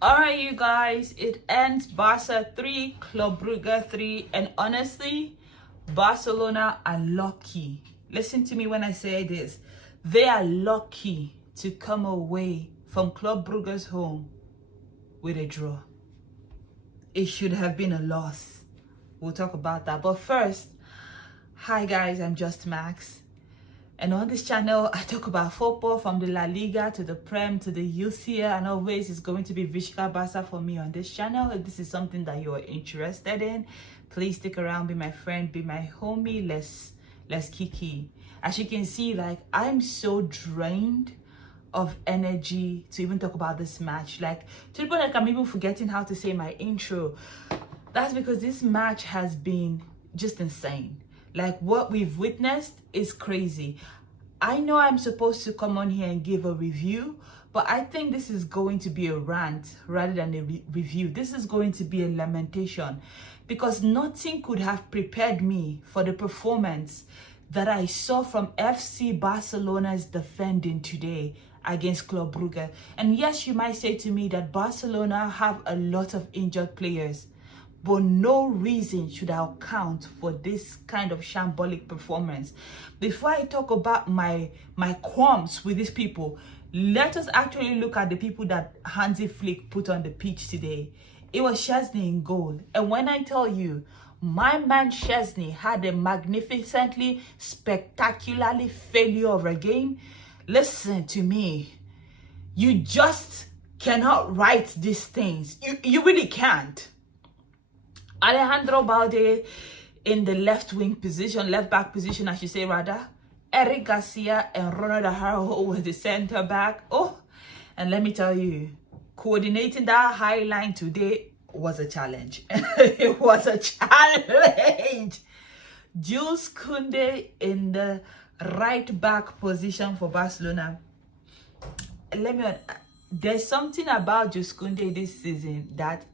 Alright, you guys, it ends Barca 3, Club Brugge 3, and honestly, Barcelona are lucky. Listen to me when I say this. They are lucky to come away from Club Brugge's home with a draw. It should have been a loss. We'll talk about that. But first, hi guys, I'm Just Max. And on this channel, I talk about football from the La Liga to the Prem to the UCL, and always it's going to be Vishka Barca for me on this channel. If this is something that you are interested in, please stick around, be my friend, be my homie. Let's kiki. As you can see, like, I'm so drained of energy to even talk about this match. Like, to the point like I'm even forgetting how to say my intro. That's because this match has been just insane. Like, what we've witnessed is crazy. I know I'm supposed to come on here and give a review, but I think this is going to be a rant rather than a review. This is going to be a lamentation, because nothing could have prepared me for the performance that I saw from FC Barcelona's defending today against Club Brugge. And yes, you might say to me that Barcelona have a lot of injured players, but no reason should I account for this kind of shambolic performance. Before I talk about my qualms with these people, let us actually look at the people that Hansi Flick put on the pitch today. It was Szczesny in goal. And when I tell you, my man Szczesny had a magnificently, spectacularly failure of a game, listen to me. You just cannot write these things. You really can't. Alejandro Balde in the left wing position, left back position, I should say rather. Eric Garcia and Ronald Araujo was the center back. Oh, and let me tell you, coordinating that high line today was a challenge. It was a challenge. Jules Koundé in the right back position for Barcelona. There's something about Jules Koundé this season that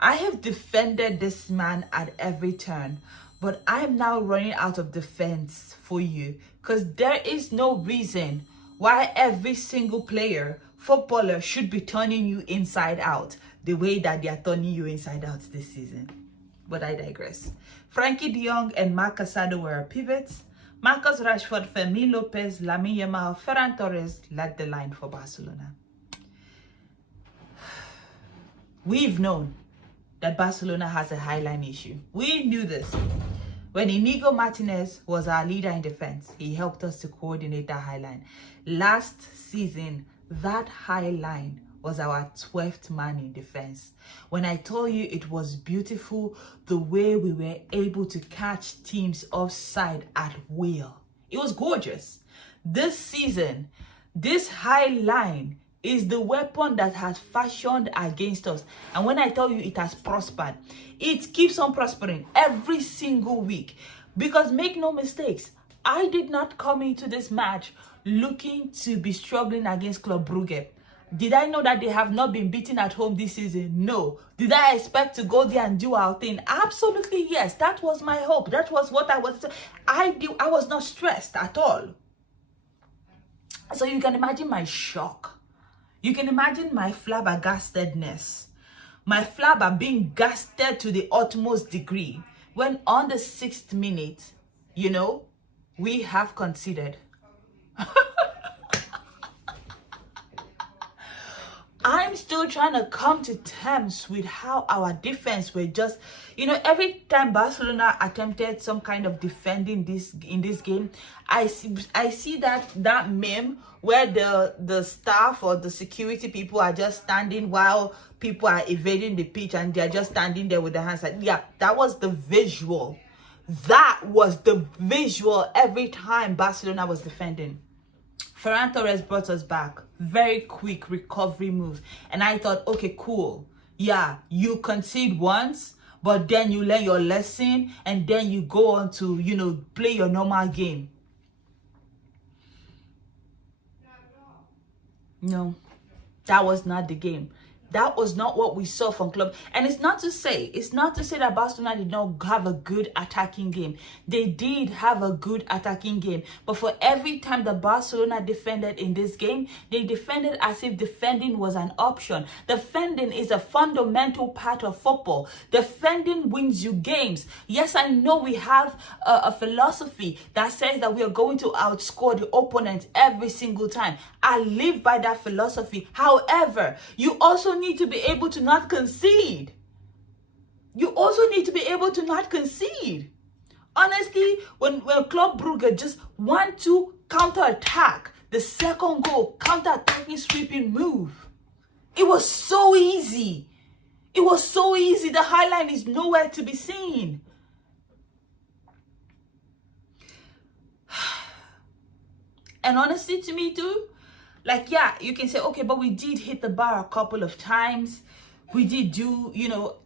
I have defended this man at every turn, but I'm now running out of defense for you, because there is no reason why every single player, footballer, should be turning you inside out the way that they are turning you inside out this season. But I digress. Frankie de Jong and Marc Casado were pivots. Marcus Rashford, Fermin Lopez, Lamine Yamal, Ferran Torres led the line for Barcelona. We've known that Barcelona has a highline issue. We knew this. When Inigo Martinez was our leader in defense, he helped us to coordinate that highline. Last season, that highline was our 12th man in defense. When I told you it was beautiful the way we were able to catch teams offside at will. It was gorgeous. This season, this high line is the weapon that has fashioned against us. And when I tell you it has prospered, it keeps on prospering every single week. Because make no mistakes, I did not come into this match looking to be struggling against Club Brugge. Did I know that they have not been beaten at home this season? No. Did I expect to go there and do our thing? Absolutely yes. That was my hope. That was what I was. I was not stressed at all. So you can imagine my shock. You can imagine my flabbergastedness, my flabber being gasted to the utmost degree when on the 6th minute, you know, we have conceded. I'm still trying to come to terms with how our defense were just, you know, every time Barcelona attempted some kind of defending in this game, I see that meme where the staff or the security people are just standing while people are evading the pitch, and they're just standing there with their hands like, yeah, that was the visual. That was the visual every time Barcelona was defending. Ferran Torres brought us back. Very quick recovery move. And I thought, okay, cool. Yeah, you concede once, but then you learn your lesson, and then you go on to, you know, play your normal game. No, that was not the game. That was not what we saw from Club. And it's not to say that Barcelona did not have a good attacking game. They did have a good attacking game. But for every time that Barcelona defended in this game, they defended as if defending was an option. Defending is a fundamental part of football. Defending wins you games. Yes, I know we have a philosophy that says that we are going to outscore the opponent every single time. I live by that philosophy. However, you also need to be able to not concede. You also need to be able to not concede. Honestly, when Club Brugge just want to counter-attack, the second goal, counter-attacking sweeping move. It was so easy. It was so easy. The highlight is nowhere to be seen. And honestly, to me too, like, yeah, you can say, okay, but we did hit the bar a couple of times. We did do,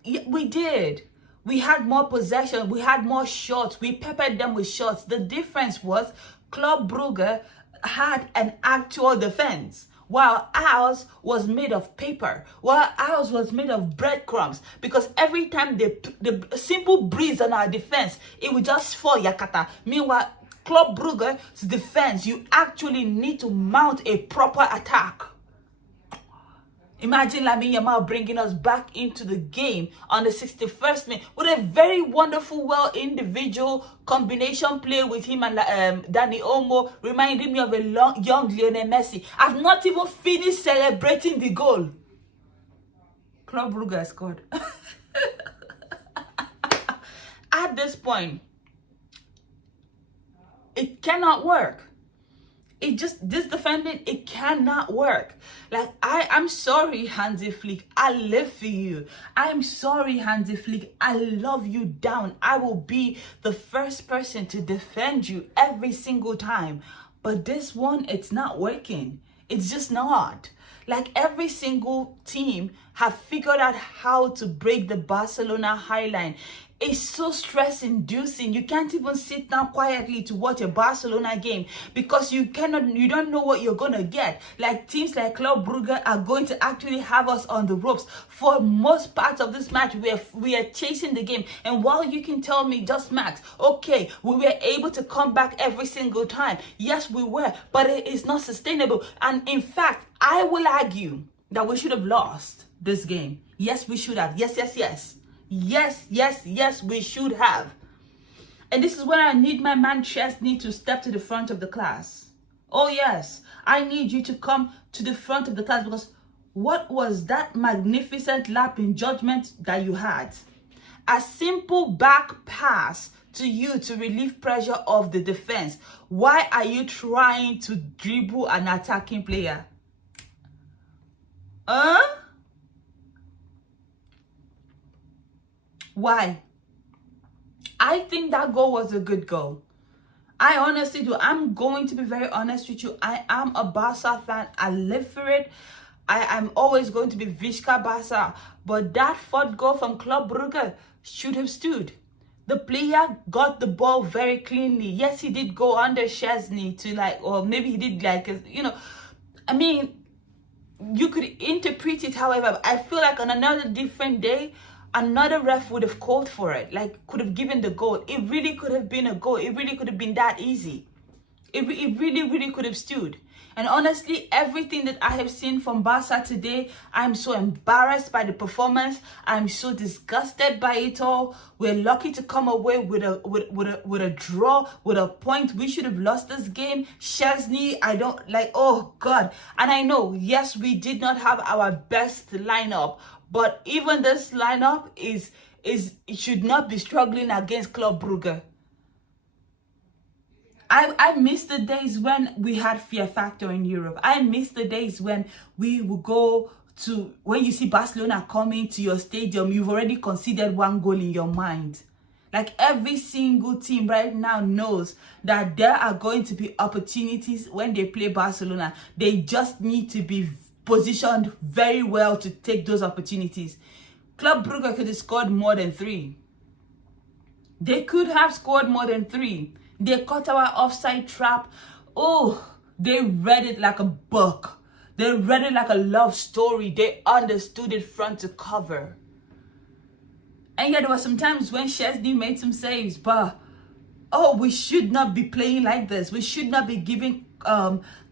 we did. We had more possession. We had more shots. We peppered them with shots. The difference was Club Brugge had an actual defense, while ours was made of paper, while ours was made of breadcrumbs. Because every time the simple breeze on our defense, it would just fall yakata. Meanwhile, Club Brugge's defense, you actually need to mount a proper attack. Imagine Lamine Yamal bringing us back into the game on the 61st minute with a very wonderful, individual combination play with him and Dani Olmo, reminding me of a young Lionel Messi. I've not even finished celebrating the goal. Club Brugge scored. At this point, it cannot work. This defending, it cannot work. Like, I'm sorry, Hansi Flick. I live for you. I'm sorry, Hansi Flick. I love you down. I will be the first person to defend you every single time. But this one, it's not working. It's just not. Like, every single team have figured out how to break the Barcelona high line. It's so stress-inducing. You can't even sit down quietly to watch a Barcelona game because you don't know what you're gonna get. Like, teams like Club Brugge are going to actually have us on the ropes. For most parts of this match, we are chasing the game. And while you can tell me, just Max, okay, we were able to come back every single time. Yes, we were, but it is not sustainable. And in fact, I will argue that we should have lost this game. Yes, we should have. Yes, yes, yes. Yes, we should have. And this is when I need my man Chesney to step to the front of the class. Oh yes, I need you to come to the front of the class, because what was that magnificent lap in judgment that you had? A simple back pass to you to relieve pressure of the defense. Why are you trying to dribble an attacking player? Why? I think that goal was a good goal. I honestly do. I'm going to be very honest with you. I am a Barca fan. I live for it. I am always going to be Visca Barca. But that fourth goal from Club Brugge should have stood. The player got the ball very cleanly. Yes, he did go under Chesney to or maybe he did I mean, you could interpret it however. I feel like on another different day, another ref would have called for it, could have given the goal. It really could have been a goal. It really could have been that easy. It really could have stood. And honestly, everything that I have seen from Barca today, I'm so embarrassed by the performance. I'm so disgusted by it all. We're lucky to come away with a draw, with a point. We should have lost this game. Chesney, oh God. And I know, yes, we did not have our best lineup, but even this lineup it should not be struggling against Club Brugge. I miss the days when we had fear factor in Europe. I miss the days when we would go to, when you see Barcelona coming to your stadium, you've already conceded one goal in your mind. Like, every single team right now knows that there are going to be opportunities when they play Barcelona. They just need to be positioned very well to take those opportunities. Club Brugge could have scored more than 3. They could have scored more than 3. They caught our offside trap. Oh, they read it like a book. They read it like a love story. They understood it front to cover. And yet there were some times when Chesney made some saves, but we should not be playing like this. We should not be giving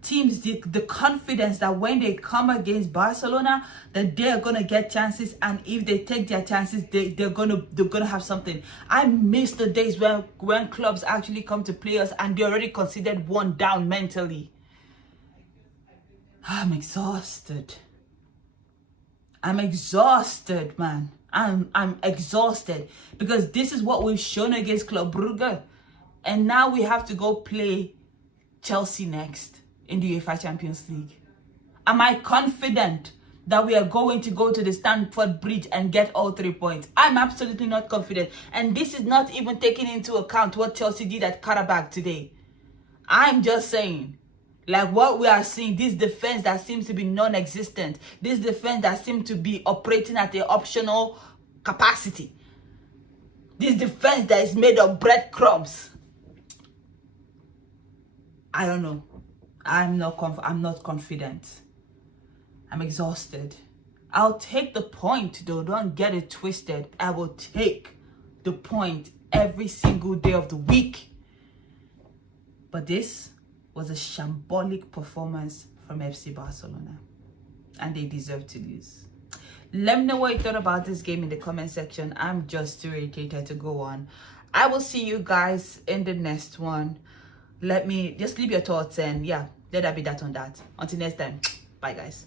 teams the confidence that when they come against Barcelona, that they're gonna get chances, and if they take their chances, they're gonna have something. I miss the days when clubs actually come to play us and they're already considered one down mentally. I'm exhausted. I'm exhausted, man. I'm exhausted because this is what we've shown against Club Brugge, and now we have to go play Chelsea next in the UEFA Champions League. Am I confident that we are going to go to the Stamford Bridge and get all 3 points? I'm absolutely not confident, and this is not even taking into account what Chelsea did at Karabakh today. I'm just saying, like what we are seeing, this defense that seems to be non-existent, this defense that seems to be operating at the optional capacity, this defense that is made of breadcrumbs. I don't know. I'm not confident. I'm exhausted. I'll take the point though, don't get it twisted. I will take the point every single day of the week. But this was a shambolic performance from FC Barcelona, and they deserve to lose. Let me know what you thought about this game in the comment section. I'm just too irritated to go on. I will see you guys in the next one. Let me just leave your thoughts, and yeah, let that be that on that. Until next time, bye guys.